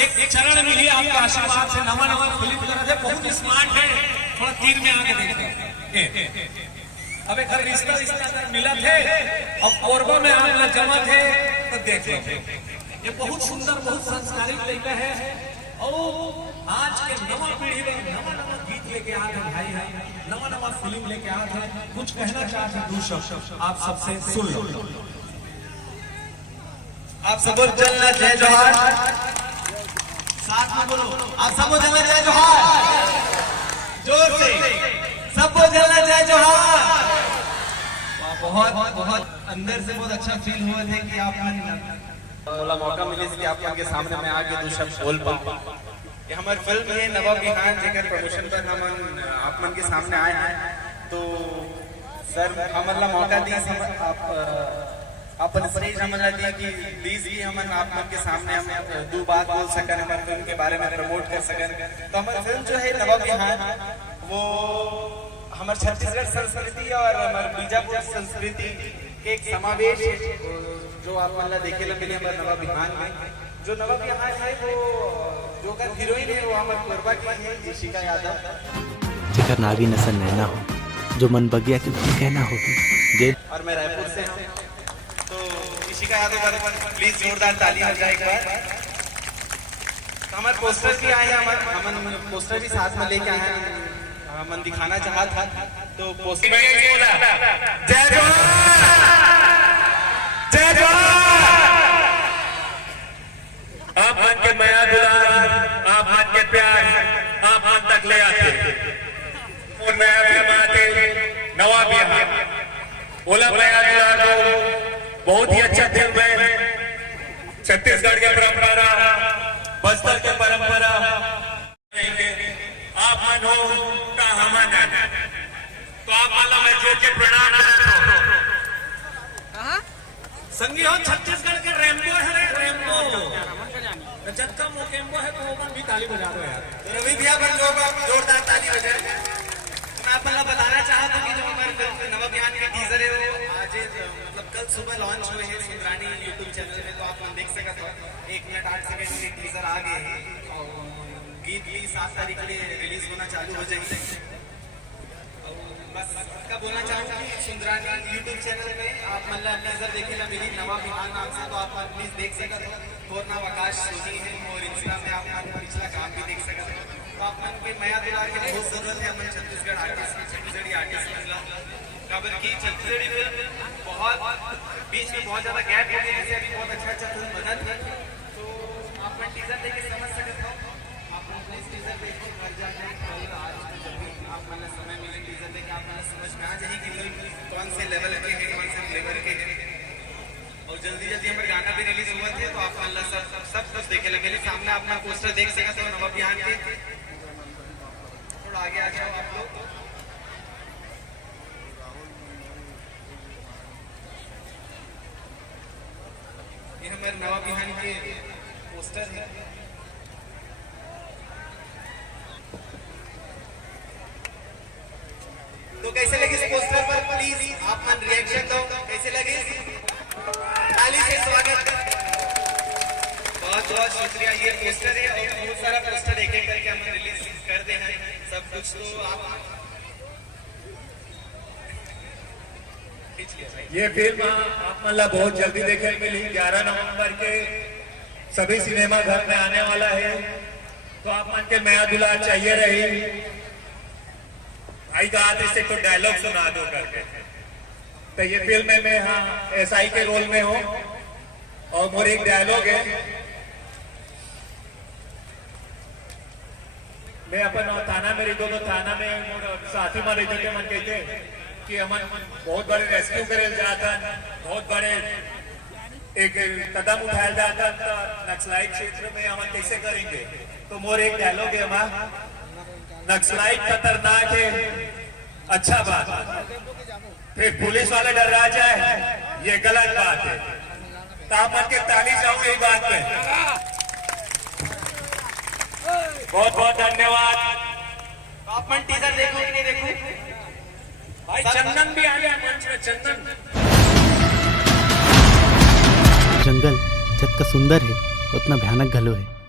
एक चरण मिली आपके आशीर्वाद से, नवा नवा फिल्म करा थे, बहुत स्मार्ट है, थोड़ा तीर में आके देखते। अब एक रिश्ता मिला थे, अब कोरबा में आप लोग जमा थे, तो देख लो ये बहुत सुंदर, बहुत संस्कारी लड़का है। और आज के नवा पीढ़ी में नवा नवा गीत लेके आ रहे भाई है, नवा नवा फिल्म लेके आ रहे, कुछ कहना चाहते दो शब्द आप सबसे सुन लो। आप सब चलना जय जोहार, साथ में बोलो, आप सब चलना जय जोहार, जोर से सब चलना जय जोहार। बहुत बहुत अंदर से बहुत अच्छा फील हुआ था कि आपने बोला मौका मिले कि आप के सामने मैं आके दो शब्द बोल पाऊं। ये हमारी फिल्म है नवा बिहान जेकर प्रमोशन पर हम आप मन के सामने आए हैं। तो सर हमारा मौका दिए, आप स्टेज हमारा दिया कि प्लीज भी हम आप मन के सामने हम दो बात बोल सकें, हमारे फिल्म के बारे में प्रमोट कर सकें। तो हमारी फिल्म जो है नवा बिहान वो हमारे छत्तीसगढ़ संस्कृति और हमारे बीजापुर संस्कृति के एक समावेश है, जो आप मतलब देखे मिले हमारे नवा बिहान में। जो नवा बिहान है वो जो का हीरोइन है वो हमारे कोरबा की है, ईशिका यादव। जेकर नागी नसल नैना हो, जो मन बगिया के कहना हो जे। और मैं रायपुर से हूँ, तो ईशिका यादव पर प्लीज जोरदार ताली हो जाए एक बार। तो हमारे पोस्टर भी आए हैं, हमारे पोस्टर भी साथ में लेके आए हैं, मन दिखाना चाहा था। तो पोस्टर जय जय आप मन के माया दुलार, आप मन के प्यार, आप मन तक ले आते और नया फिल्म आते नवा बिहार बोला माया दुलार तो बहुत ही अच्छा फिल्म है। छत्तीसगढ़ की परंपरा, बस्तर की परंपरा, आप मन हो का हमन है, तो आप माला मैं जो के प्रणाम करता हूं। संगी हो छत्तीसगढ़ के रेम्बो है, रेम्बो जब का मोकेम्बो है तो वो भी ताली बजा दो यार। तो रवि भैया पर जोरदार ताली हो जाए। मैं आप मतलब बताना चाहता हूँ कि जो हमारे फिल्म नवा बिहान के टीजर है वो आज मतलब कल सुबह लॉन्च हुए हैं सुंदरानी यूट्यूब चैनल में, तो आप देख सकते हो। 1 मिनट 8 सेकंड के टीजर आ गए हैं और गीत भी 7 तारीख के लिए रिलीज होना चालू हो जाएगी। बस का बोलना चाहूँगा कि सुंदरानी यूट्यूब चैनल पे आप मतलब टीजर देखे ना मिली नवा बिहान नाम से, तो आप प्लीज देख सकते हो। पूर्णा आकाश सोनी है और इंस्टा में आप पिछला काम भी देख सकते हो। तो आप मन के नया दिला के बहुत जरूरत है हमारे छत्तीसगढ़ आर्टिस्ट की, छत्तीसगढ़ी आर्टिस्ट मिला काबर की छत्तीसगढ़ी फिल्म बहुत बीच में बहुत ज्यादा गैप हो गया, अभी बहुत अच्छा फिल्म बना था। तो आप टीजर देख के समझ सकते हो। आप प्लीज टीजर देख के घर जाकर आज जब भी आप मतलब समय मिले टीजर देख के आप समझ में आ जाएगी कि फिल्म कौन से लेवल के है, कौन से फ्लेवर के है। और जल्दी जल्दी हमारे गाना भी रिलीज हुआ थे, तो आप मतलब सब कुछ देखे लगे। सामने अपना पोस्टर देख सकते हो नवा बिहान के। थोड़ा आगे आ जाओ आप लोग। ये हमारे नवा बिहान के पोस्टर है। तो कैसे लगे इस पोस्टर पर प्लीज आप मन रिएक्शन दो, कैसे लगे? ताली से स्वागत। बहुत बहुत शुक्रिया। ये पोस्टर है और बहुत सारा पोस्टर एक एक करके हम रिलीज कर देना है सब कुछ। तो आप ये फिल्म आप मतलब बहुत जल्दी देखने मिली, 11 नवंबर के सभी सिनेमा घर में आने वाला है। तो आप मन के नया दुलार चाहिए रही भाई का आते से तो डायलॉग सुना दो करके। तो ये फिल्म में मैं हाँ एसआई के रोल में हूँ और मोर एक डायलॉग है, मैं अपन थाना में रही दो, तो थाना में साथी मारे जो के मन कहते कि हम बहुत बड़े रेस्क्यू करे जाता, बहुत बड़े एक कदम उठाया जाता तो नक्सलाइट क्षेत्र में हम कैसे करेंगे। तो मोर एक डायलॉग है हमारा, नक्सलाइट खतरनाक है, अच्छा बात, फिर पुलिस वाले डरा जाए ये गलत बात है। तो आप मन के ताली जाओ यही बात पे। बहुत बहुत धन्यवाद। आप मन टीजर देखो कि नहीं देखो? भाई चंदन भी आ गया मंच में, चंदन। जंगल जितना सुंदर है उतना भयानक घलो है।